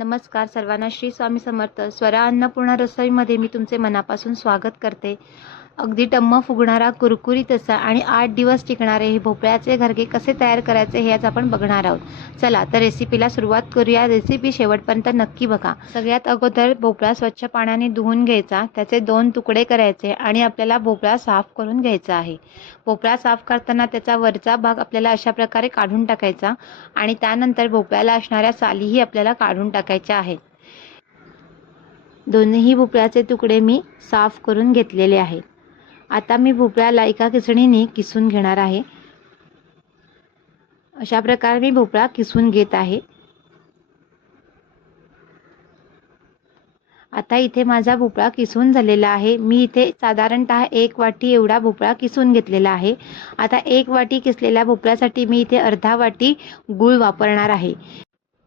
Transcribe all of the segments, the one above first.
नमस्कार सर्वांना. श्री स्वामी समर्थ. स्वरा अन्नपूर्णा रसोईमध्ये मी तुमचे मनापासून स्वागत करते. अगदी टम्म फुगणारा कुरकुरीत असा आणि आठ दिवस टिकणारे हे भोपळ्याचे घरगे कसे तयार करायचे हे आज आपण बघणार आहोत. चला तर रेसिपीला सुरुवात करूया. रेसिपी शेवटपर्यंत नक्की बघा. सगळ्यात अगोदर भोपळा स्वच्छ पाण्याने धुवून घ्यायचा. त्याचे दोन तुकडे करायचे आणि आपल्याला भोपळा साफ करून घ्यायचा आहे. भोपळा साफ करताना त्याचा वरचा भाग आपल्याला अशा प्रकारे काढून टाकायचा आणि त्यानंतर भोपळ्याला असणाऱ्या सालीही आपल्याला काढून टाकायच्या आहेत. दोन्हीही भोपळ्याचे तुकडे मी साफ करून घेतलेले आहेत. आता मी भोपळ्याला एका किसणीने किसून घेणार आहे. अशा प्रकारे मी भोपळा किसून घेत आहे. आता इथे माझा भोपळा किसून झालेला आहे. मी इथे साधारणतः एक वाटी एवढा भोपळा किसून घेतलेला आहे. आता एक वाटी किसलेल्या भोपळ्यासाठी मी इथे अर्धा वाटी गूळ वापरणार आहे.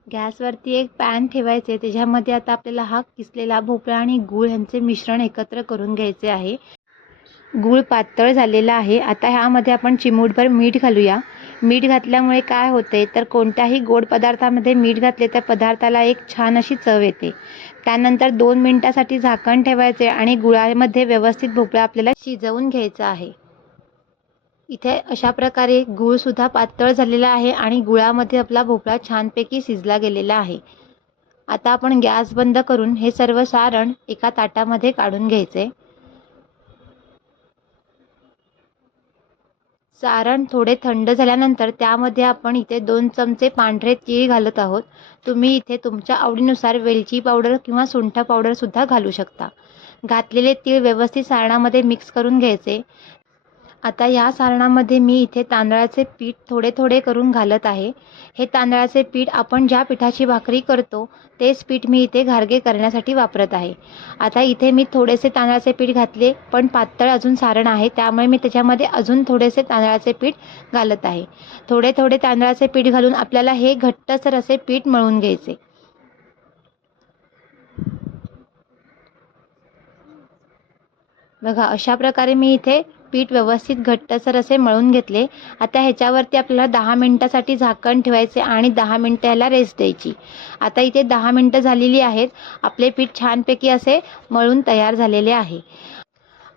गॅसवरती एक पॅन ठेवायचे. त्याच्यामध्ये आता आपल्याला हा किसलेला भोपळा आणि गूळ यांचे मिश्रण एकत्र करून घ्यायचे आहे. गूळ पातळ झालेला आहे. आता ह्यामध्ये आपण चिमूटभर मीठ घालूया. मीठ घातल्यामुळे काय होते? तर कोणत्याही गोड पदार्थामध्ये मीठ घातले तर पदार्थाला एक छान अशी चव येते. त्यानंतर दोन मिनटासाठी झाकण ठेवायचे आणि गुळामध्ये व्यवस्थित भोपळा आपल्याला शिजवून घ्यायचा आहे. इथे अशा प्रकारे गूळसुद्धा पातळ झालेला आहे आणि गुळामध्ये आपला भोपळा छानपैकी शिजला गेलेला आहे. आता आपण गॅस बंद करून हे सर्व सारण एका ताटामध्ये काढून घ्यायचे. सारण थोडे थंड झाल्यानंतर त्यामध्ये आपण इथे दोन चमचे पांढरे तीळ घालत आहोत. तुम्ही इथे तुमच्या आवडीनुसार वेलची पावडर किंवा सुंठ पावडरसुद्धा घालू शकता. घातलेले तीळ व्यवस्थित सारणामध्ये मिक्स करून घ्यायचे. आता या सारणामध्ये मी इथे तांदळाचे पीठ थोडे थोडे करून घालत आहे. हे तांदळाचे पीठ आपण ज्या पिठाची भाकरी करतो तेच पीठ मी इथे घारगे करण्यासाठी वापरत आहे. आता इथे मी थोडेसे तांदळाचे पीठ घातले पण पातळ अजून सारण आहे त्यामुळे मी त्याच्यामध्ये अजून थोडेसे तांदळाचे पीठ घालत आहे. थोडे थोडे तांदळाचे पीठ घालून आपल्याला हे घट्टसर असे पीठ मळून घ्यायचे. बघा अशा प्रकारे मी इथे पीठ व्यवस्थित घट्टसर असे मळून घेतले. आता ह्याच्यावरती आपल्याला दहा मिनटासाठी झाकण ठेवायचे आणि दहा मिनटं ह्याला रेस्ट द्यायची. आता इथे दहा मिनटं झालेली आहेत. आपले पीठ छानपैकी असे मळून तयार झालेले आहे.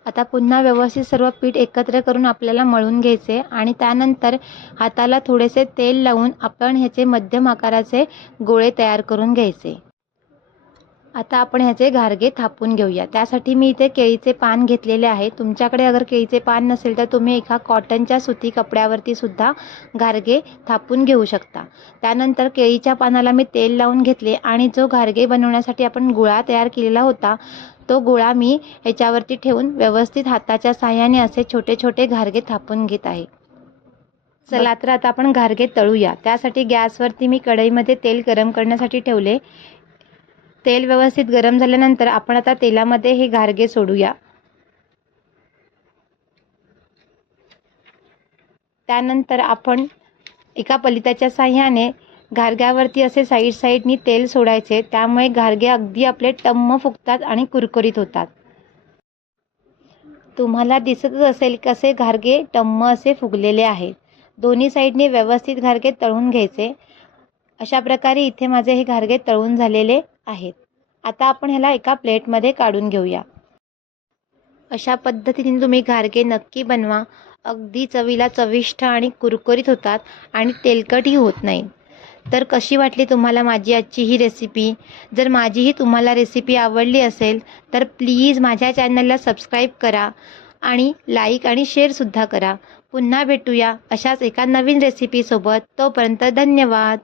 आता पुन्हा व्यवस्थित सर्व पीठ एकत्र करून आपल्याला मळून घ्यायचे आणि त्यानंतर हाताला थोडेसे तेल लावून आपण ह्याचे मध्यम आकाराचे गोळे तयार करून घ्यायचे. आता आपण ह्याचे घारगे थापून घेऊया. त्यासाठी मी इथे केळीचे पान घेतलेले आहे. तुमच्याकडे अगर केळीचे पान नसेल तर तुम्ही एका कॉटनच्या सुती कपड्यावरती सुद्धा घारगे थापून घेऊ शकता. त्यानंतर केळीच्या पानाला मी तेल लावून घेतले आणि जो घारगे बनवण्यासाठी आपण गुळा तयार केलेला होता तो गोळा मी ह्याच्यावरती ठेवून व्यवस्थित हाताच्या साह्याने असे छोटे छोटे घारगे थापून घेत आहे. चला तर आता आपण घारगे तळूया. त्यासाठी गॅसवरती मी कढईमध्ये तेल गरम करण्यासाठी ठेवले. तेल व्यवस्थित गरम झाल्यानंतर आपण आता तेलामध्ये हे घारगे सोडूया. त्यानंतर आपण एका पलिताच्या साह्याने घारग्यावरती असे साईड साईडनी तेल सोडायचे त्यामुळे घारगे अगदी आपले टम्म फुगतात आणि कुरकुरीत होतात. तुम्हाला दिसतच असेल कसे घारगे टम्म असे फुगलेले आहेत. दोन्ही साईडने व्यवस्थित घारगे तळून घ्यायचे. अशा प्रकारे इथे माझे हे घारगे तळून झालेले आहेत. आता आपण ह्याला एका प्लेटमध्ये काढून घेऊया. अशा पद्धतीने तुम्ही घारगे नक्की बनवा. अगदी चवीला चविष्ट आणि कुरकुरीत होतात आणि तेलकटही होत नाही. तर कशी वाटली तुम्हाला माझी आजची ही रेसिपी जर माझी ही तुम्हाला रेसिपी आवडली असेल तर प्लीज माझ्या चॅनलला सबस्क्राईब करा आणि लाईक आणि शेअरसुद्धा करा. पुन्हा भेटूया अशाच एका नवीन रेसिपीसोबत तोपर्यंत धन्यवाद.